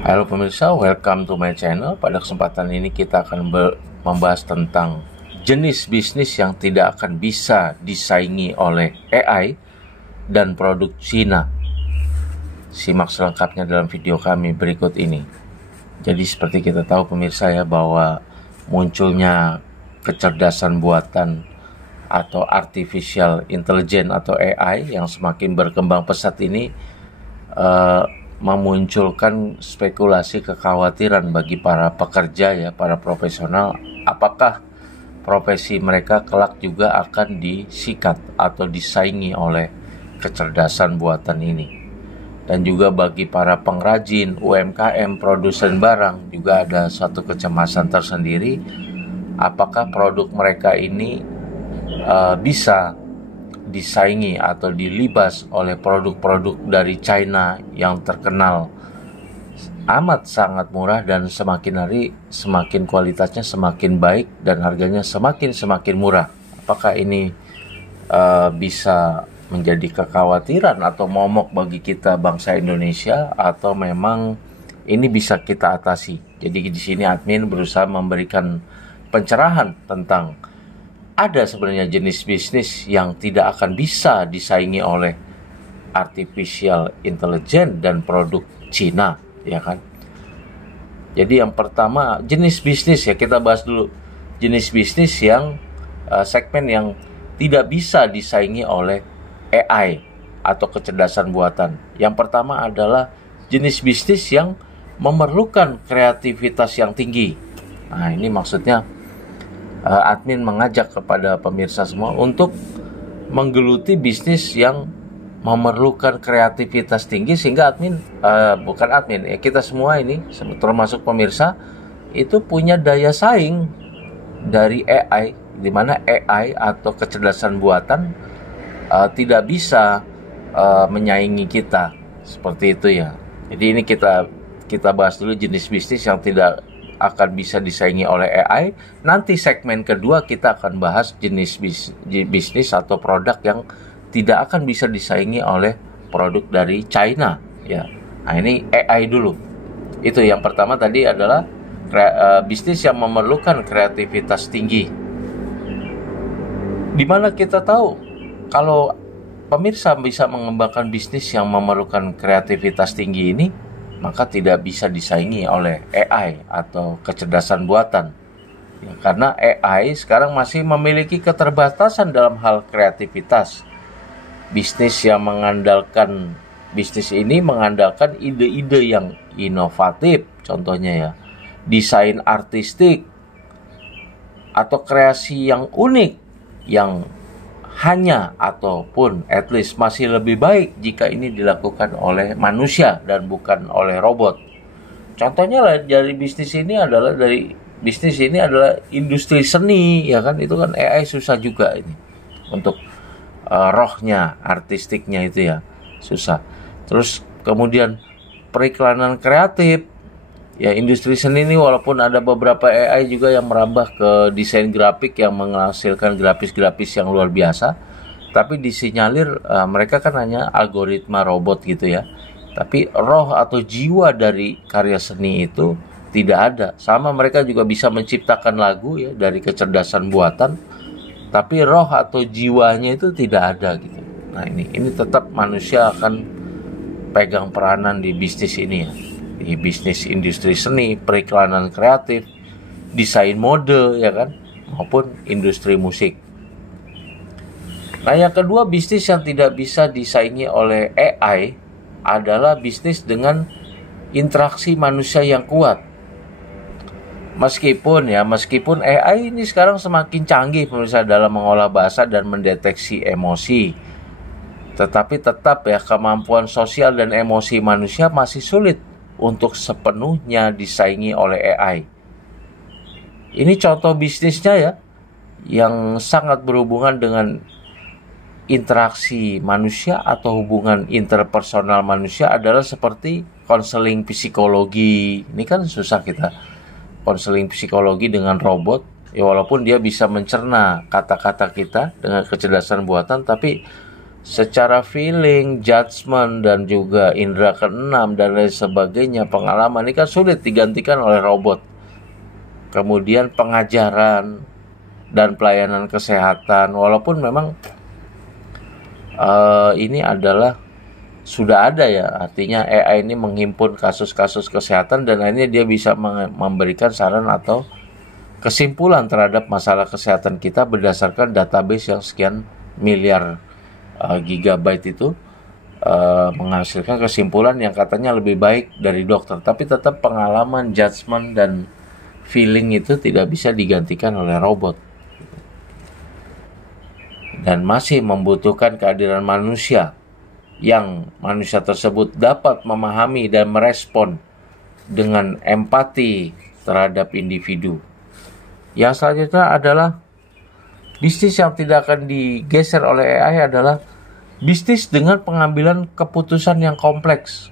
Halo pemirsa, welcome to my channel. Pada kesempatan ini kita akan membahas tentang jenis bisnis yang tidak akan bisa disaingi oleh AI dan produk Cina. Simak selengkapnya dalam video kami berikut ini. Jadi seperti kita tahu pemirsa ya, bahwa munculnya kecerdasan buatan atau artificial intelligence atau AI yang semakin berkembang pesat ini memunculkan spekulasi kekhawatiran bagi para pekerja ya, para profesional, apakah profesi mereka kelak juga akan disikat atau disaingi oleh kecerdasan buatan ini. Dan juga bagi para pengrajin, UMKM, produsen barang juga ada suatu kecemasan tersendiri, apakah produk mereka ini bisa disaingi atau dilibas oleh produk-produk dari China yang terkenal amat sangat murah dan semakin hari semakin kualitasnya semakin baik dan harganya semakin murah. Apakah ini bisa menjadi kekhawatiran atau momok bagi kita bangsa Indonesia, atau memang ini bisa kita atasi? Jadi di sini admin berusaha memberikan pencerahan tentang ada sebenarnya jenis bisnis yang tidak akan bisa disaingi oleh artificial intelligence dan produk Cina, ya kan? Jadi yang pertama, jenis bisnis ya, kita bahas dulu jenis bisnis yang segmen yang tidak bisa disaingi oleh AI atau kecerdasan buatan. Yang pertama adalah jenis bisnis yang memerlukan kreativitas yang tinggi. Nah, ini maksudnya admin mengajak kepada pemirsa semua untuk menggeluti bisnis yang memerlukan kreativitas tinggi, sehingga kita semua ini termasuk pemirsa itu punya daya saing dari AI, di mana AI atau kecerdasan buatan tidak bisa menyaingi kita, seperti itu ya. Jadi ini kita bahas dulu jenis bisnis yang tidak akan bisa disaingi oleh AI. Nanti segmen kedua kita akan bahas jenis bisnis atau produk yang tidak akan bisa disaingi oleh produk dari China ya. Nah, ini AI dulu. Itu yang pertama tadi adalah bisnis yang memerlukan kreativitas tinggi. Dimana kita tahu kalau pemirsa bisa mengembangkan bisnis yang memerlukan kreativitas tinggi ini, maka tidak bisa disaingi oleh AI atau kecerdasan buatan. Ya, karena AI sekarang masih memiliki keterbatasan dalam hal kreativitas. Bisnis ini mengandalkan ide-ide yang inovatif, contohnya ya, desain artistik atau kreasi yang unik, yang hanya ataupun at least masih lebih baik jika ini dilakukan oleh manusia dan bukan oleh robot. Contohnya lah dari bisnis ini adalah industri seni, ya kan, itu kan AI susah juga ini untuk rohnya, artistiknya itu ya susah. Terus kemudian periklanan kreatif ya, industri seni ini walaupun ada beberapa AI juga yang merambah ke desain grafik yang menghasilkan grafis-grafis yang luar biasa, tapi disinyalir mereka kan hanya algoritma robot gitu ya. Tapi roh atau jiwa dari karya seni itu tidak ada. Sama mereka juga bisa menciptakan lagu ya dari kecerdasan buatan, tapi roh atau jiwanya itu tidak ada gitu. Nah, ini tetap manusia akan pegang peranan di bisnis ini ya. Di bisnis industri seni, periklanan kreatif, desain mode ya kan, maupun industri musik. Nah, yang kedua, bisnis yang tidak bisa disaingi oleh AI adalah bisnis dengan interaksi manusia yang kuat. Meskipun AI ini sekarang semakin canggih pemirsa dalam mengolah bahasa dan mendeteksi emosi, tetapi tetap ya, kemampuan sosial dan emosi manusia masih sulit untuk sepenuhnya disaingi oleh AI. Ini contoh bisnisnya ya, yang sangat berhubungan dengan interaksi manusia atau hubungan interpersonal manusia adalah seperti konseling psikologi. Ini kan susah kita konseling psikologi dengan robot ya, walaupun dia bisa mencerna kata-kata kita dengan kecerdasan buatan, tapi secara feeling, judgment, dan juga indera keenam dan lain sebagainya, pengalaman ini kan sulit digantikan oleh robot. Kemudian pengajaran dan pelayanan kesehatan, walaupun memang ini adalah sudah ada ya, artinya AI ini menghimpun kasus-kasus kesehatan dan akhirnya dia bisa memberikan saran atau kesimpulan terhadap masalah kesehatan kita berdasarkan database yang sekian miliar gigabyte itu, menghasilkan kesimpulan yang katanya lebih baik dari dokter. Tapi tetap pengalaman, judgment, dan feeling itu tidak bisa digantikan oleh robot. Dan masih membutuhkan kehadiran manusia, yang manusia tersebut dapat memahami dan merespon dengan empati terhadap individu. Yang selanjutnya adalah bisnis yang tidak akan digeser oleh AI adalah bisnis dengan pengambilan keputusan yang kompleks.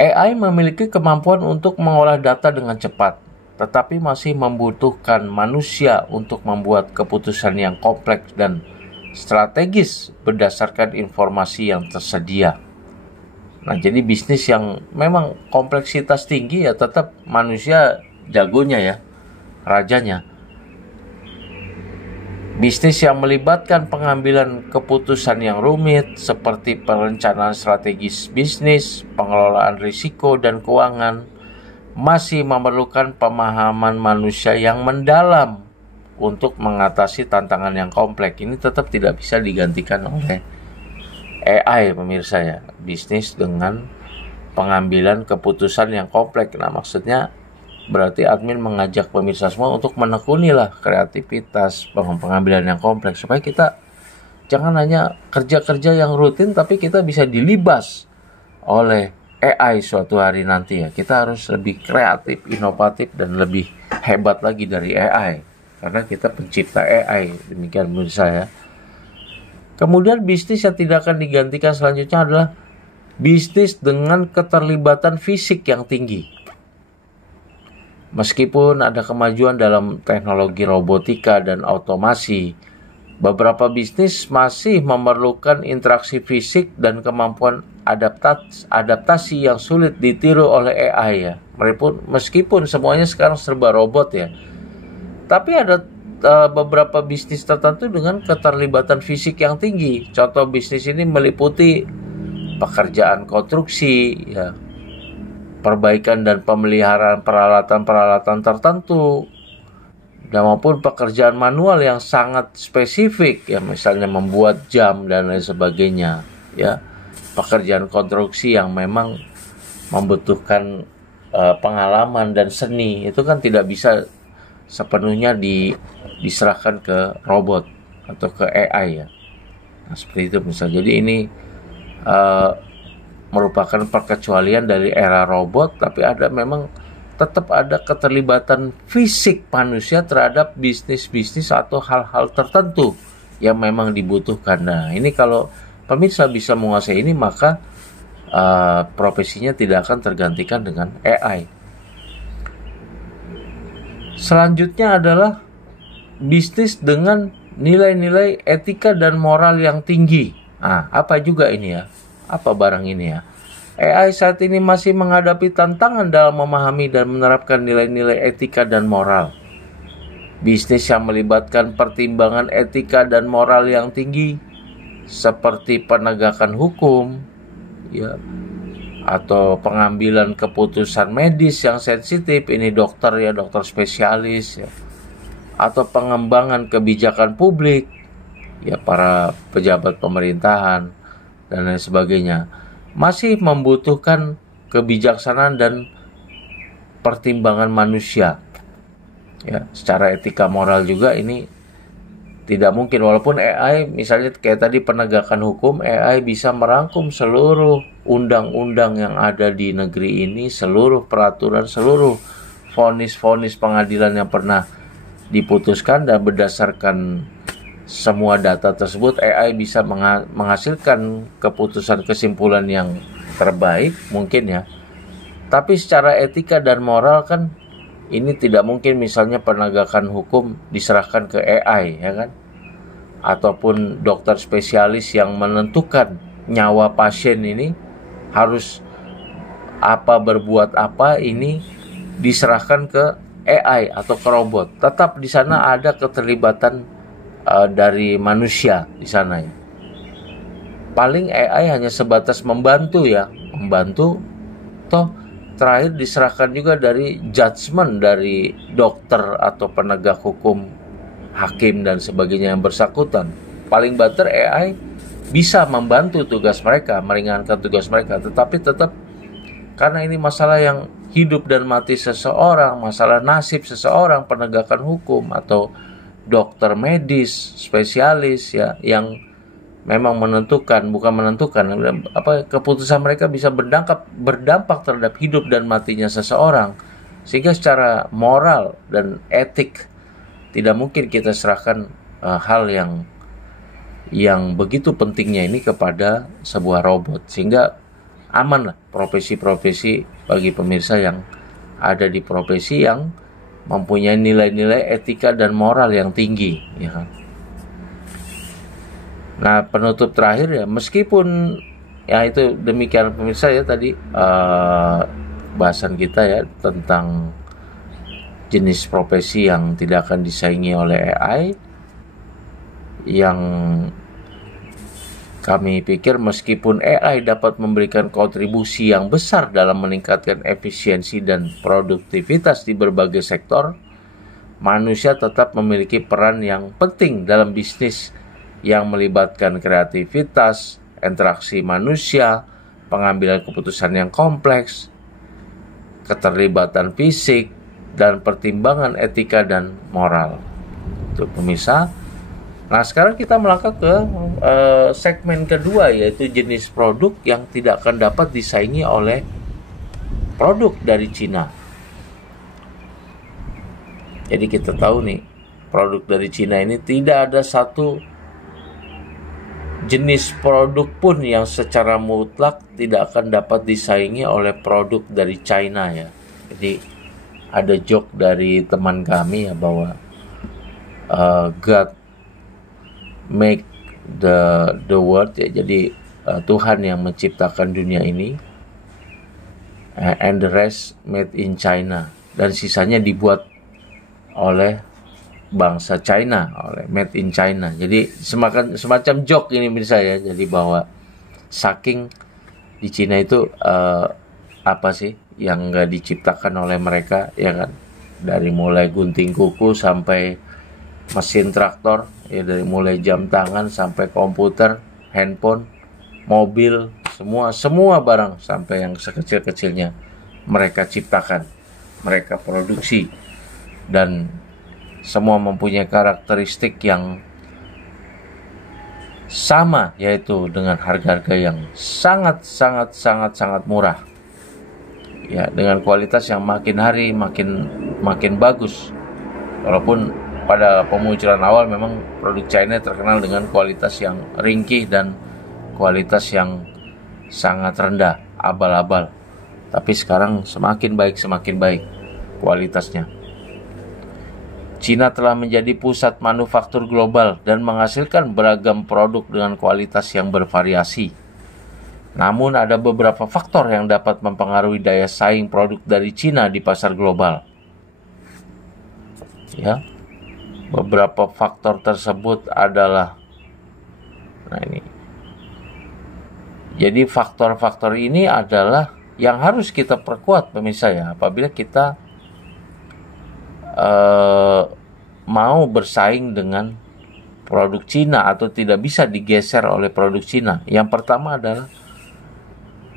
AI memiliki kemampuan untuk mengolah data dengan cepat, tetapi masih membutuhkan manusia untuk membuat keputusan yang kompleks dan strategis berdasarkan informasi yang tersedia. Nah, jadi bisnis yang memang kompleksitas tinggi ya tetap manusia jagonya ya, rajanya. Bisnis yang melibatkan pengambilan keputusan yang rumit seperti perencanaan strategis bisnis, pengelolaan risiko dan keuangan masih memerlukan pemahaman manusia yang mendalam untuk mengatasi tantangan yang kompleks. Ini tetap tidak bisa digantikan oleh AI, pemirsa ya. Bisnis dengan pengambilan keputusan yang kompleks. Nah, maksudnya berarti admin mengajak pemirsa semua untuk menekunilah kreativitas pengambilan yang kompleks, supaya kita jangan hanya kerja-kerja yang rutin, tapi kita bisa dilibas oleh AI suatu hari nanti ya. Kita harus lebih kreatif, inovatif, dan lebih hebat lagi dari AI. Karena kita pencipta AI, demikian menurut saya. Kemudian bisnis yang tidak akan digantikan selanjutnya adalah bisnis dengan keterlibatan fisik yang tinggi. Meskipun ada kemajuan dalam teknologi robotika dan otomasi, beberapa bisnis masih memerlukan interaksi fisik dan kemampuan adaptasi yang sulit ditiru oleh AI ya. Meskipun semuanya sekarang serba robot ya. Tapi ada beberapa bisnis tertentu dengan keterlibatan fisik yang tinggi. Contoh bisnis ini meliputi pekerjaan konstruksi, ya, perbaikan dan pemeliharaan peralatan-peralatan tertentu, dan maupun pekerjaan manual yang sangat spesifik, ya, misalnya membuat jam dan lain sebagainya. Ya, pekerjaan konstruksi yang memang membutuhkan pengalaman dan seni, itu kan tidak bisa sepenuhnya diserahkan ke robot atau ke AI ya. Nah, seperti itu misalnya. Jadi ini merupakan perkecualian dari era robot, tapi memang tetap ada keterlibatan fisik manusia terhadap bisnis-bisnis atau hal-hal tertentu yang memang dibutuhkan. Nah, ini kalau pemirsa bisa menguasai ini, maka profesinya tidak akan tergantikan dengan AI. Selanjutnya adalah bisnis dengan nilai-nilai etika dan moral yang tinggi. Nah, apa juga ini ya? Apa barang ini ya? AI saat ini masih menghadapi tantangan dalam memahami dan menerapkan nilai-nilai etika dan moral. Bisnis yang melibatkan pertimbangan etika dan moral yang tinggi, seperti penegakan hukum, ya, atau pengambilan keputusan medis yang sensitif, ini dokter ya, dokter spesialis ya, atau pengembangan kebijakan publik, ya, para pejabat pemerintahan dan lain sebagainya, masih membutuhkan kebijaksanaan dan pertimbangan manusia. Ya, secara etika moral juga ini tidak mungkin, walaupun AI misalnya kayak tadi penegakan hukum, AI bisa merangkum seluruh undang-undang yang ada di negeri ini, seluruh peraturan, seluruh vonis-vonis pengadilan yang pernah diputuskan, dan berdasarkan semua data tersebut AI bisa menghasilkan keputusan kesimpulan yang terbaik mungkin ya. Tapi secara etika dan moral kan ini tidak mungkin, misalnya penegakan hukum diserahkan ke AI ya kan. ataupun dokter spesialis yang menentukan nyawa pasien ini harus berbuat apa, ini diserahkan ke AI atau ke robot. Tetap di sana ada keterlibatan dari manusia di sana ya. Paling AI hanya sebatas membantu ya, membantu. Toh terakhir diserahkan juga dari judgement dari dokter atau penegak hukum, hakim dan sebagainya yang bersangkutan. Paling banter AI bisa membantu tugas mereka, meringankan tugas mereka, tetapi tetap karena ini masalah yang hidup dan mati seseorang, masalah nasib seseorang, penegakan hukum atau dokter medis, spesialis ya, yang memang bukan menentukan, keputusan mereka bisa berdampak terhadap hidup dan matinya seseorang, sehingga secara moral dan etik tidak mungkin kita serahkan hal yang begitu pentingnya ini kepada sebuah robot, sehingga aman lah profesi-profesi bagi pemirsa yang ada di profesi yang mempunyai nilai-nilai etika dan moral yang tinggi, ya kan? Nah, penutup terakhir ya, meskipun ya itu demikian pemirsa ya tadi bahasan kita ya tentang jenis profesi yang tidak akan disaingi oleh AI, yang kami pikir meskipun AI dapat memberikan kontribusi yang besar dalam meningkatkan efisiensi dan produktivitas di berbagai sektor, manusia tetap memiliki peran yang penting dalam bisnis yang melibatkan kreativitas, interaksi manusia, pengambilan keputusan yang kompleks, keterlibatan fisik, dan pertimbangan etika dan moral. Itu pemirsa. Nah, sekarang kita melangkah ke segmen kedua, yaitu jenis produk yang tidak akan dapat disaingi oleh produk dari Cina. Jadi kita tahu nih, produk dari Cina ini tidak ada satu jenis produk pun yang secara mutlak tidak akan dapat disaingi oleh produk dari China ya. Jadi ada joke dari teman kami ya bahwa God make the world ya, jadi Tuhan yang menciptakan dunia ini, and the rest made in China, dan sisanya dibuat oleh bangsa China, oleh made in China. Jadi semacam joke ini menurut saya, jadi bahwa saking di Cina itu apa sih yang nggak diciptakan oleh mereka ya kan, dari mulai gunting kuku sampai mesin traktor ya, dari mulai jam tangan sampai komputer, handphone, mobil, semua barang sampai yang sekecil-kecilnya mereka ciptakan, mereka produksi, dan semua mempunyai karakteristik yang sama, yaitu dengan harga-harga yang sangat murah ya, dengan kualitas yang makin hari makin bagus. Walaupun pada pemunculan awal memang produk China terkenal dengan kualitas yang ringkih dan kualitas yang sangat rendah, abal-abal. Tapi sekarang semakin baik kualitasnya. Cina telah menjadi pusat manufaktur global dan menghasilkan beragam produk dengan kualitas yang bervariasi. Namun ada beberapa faktor yang dapat mempengaruhi daya saing produk dari Cina di pasar global. Ya. Beberapa faktor tersebut adalah, nah ini. Jadi faktor-faktor ini adalah yang harus kita perkuat pemirsa ya, apabila kita mau bersaing dengan produk Cina atau tidak bisa digeser oleh produk Cina. Yang pertama adalah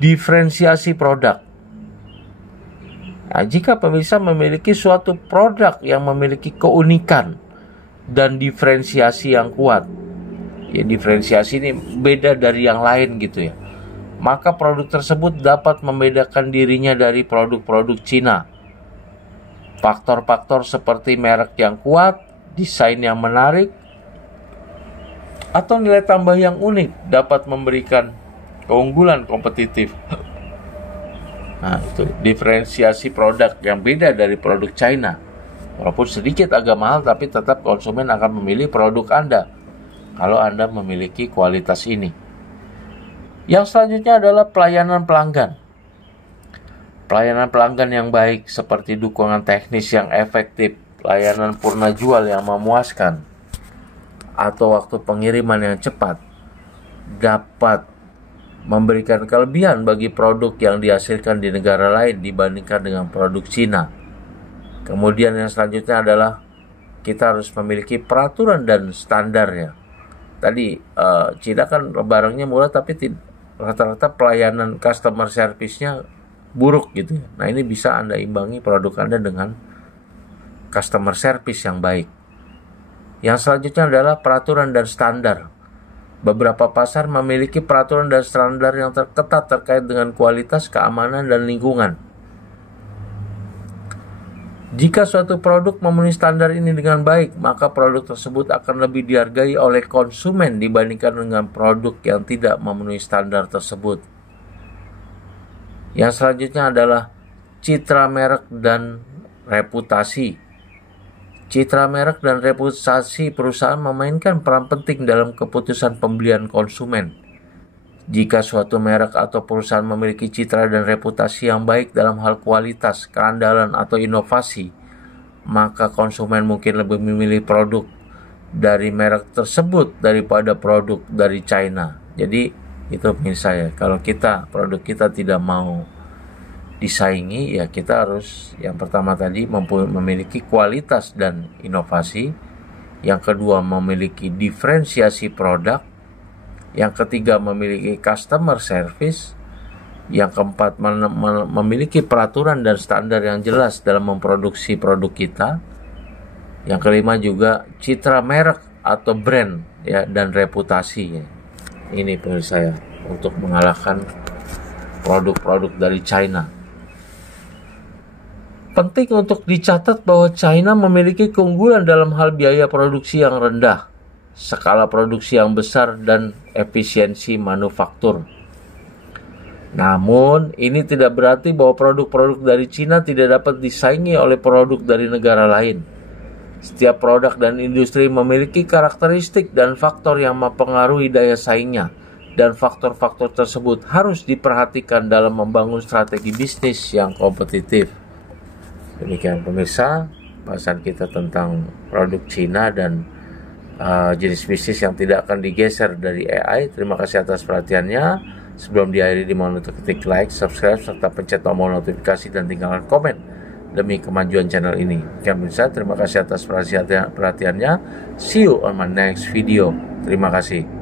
diferensiasi produk. Nah, jika pemirsa memiliki suatu produk yang memiliki keunikan dan diferensiasi yang kuat, ya diferensiasi ini beda dari yang lain gitu ya, maka produk tersebut dapat membedakan dirinya dari produk-produk Cina. Faktor-faktor seperti merek yang kuat, desain yang menarik, atau nilai tambah yang unik dapat memberikan keunggulan kompetitif. Nah, itu diferensiasi produk yang beda dari produk China. Walaupun sedikit agak mahal, tapi tetap konsumen akan memilih produk Anda kalau Anda memiliki kualitas ini. Yang selanjutnya adalah pelayanan pelanggan. Pelayanan pelanggan yang baik seperti dukungan teknis yang efektif, layanan purna jual yang memuaskan, atau waktu pengiriman yang cepat dapat memberikan kelebihan bagi produk yang dihasilkan di negara lain dibandingkan dengan produk Cina. Kemudian yang selanjutnya adalah kita harus memiliki peraturan dan standarnya. Tadi Cina kan barangnya murah tapi rata-rata pelayanan customer service-nya buruk gitu ya. Nah, ini bisa Anda imbangi produk Anda dengan customer service yang baik. Yang selanjutnya adalah peraturan dan standar. Beberapa pasar memiliki peraturan dan standar yang terketat terkait dengan kualitas, keamanan, dan lingkungan. Jika suatu produk memenuhi standar ini dengan baik, maka produk tersebut akan lebih dihargai oleh konsumen dibandingkan dengan produk yang tidak memenuhi standar tersebut. Yang selanjutnya adalah citra merek dan reputasi. Citra merek dan reputasi perusahaan memainkan peran penting dalam keputusan pembelian konsumen. Jika suatu merek atau perusahaan memiliki citra dan reputasi yang baik dalam hal kualitas, keandalan, atau inovasi, maka konsumen mungkin lebih memilih produk dari merek tersebut daripada produk dari China. Jadi itu menurut saya, kalau produk kita tidak mau disaingi, ya kita harus yang pertama tadi memiliki kualitas dan inovasi, yang kedua memiliki diferensiasi produk, yang ketiga memiliki customer service, yang keempat memiliki peraturan dan standar yang jelas dalam memproduksi produk kita, yang kelima juga citra merek atau brand ya dan reputasi ya. Ini menurut saya untuk mengalahkan produk-produk dari China. Penting untuk dicatat bahwa China memiliki keunggulan dalam hal biaya produksi yang rendah, skala produksi yang besar, dan efisiensi manufaktur. Namun, ini tidak berarti bahwa produk-produk dari China tidak dapat disaingi oleh produk dari negara lain. Setiap produk dan industri memiliki karakteristik dan faktor yang mempengaruhi daya saingnya, dan faktor-faktor tersebut harus diperhatikan dalam membangun strategi bisnis yang kompetitif. Demikian pemirsa, bahasan kita tentang produk Cina dan jenis bisnis yang tidak akan digeser dari AI. Terima kasih atas perhatiannya. Sebelum diakhiri, dimohon untuk klik like, subscribe, serta pencet tombol notifikasi dan tinggalkan komen demi kemajuan channel ini. Pemirsa, terima kasih atas perhatiannya. See you on my next video. Terima kasih.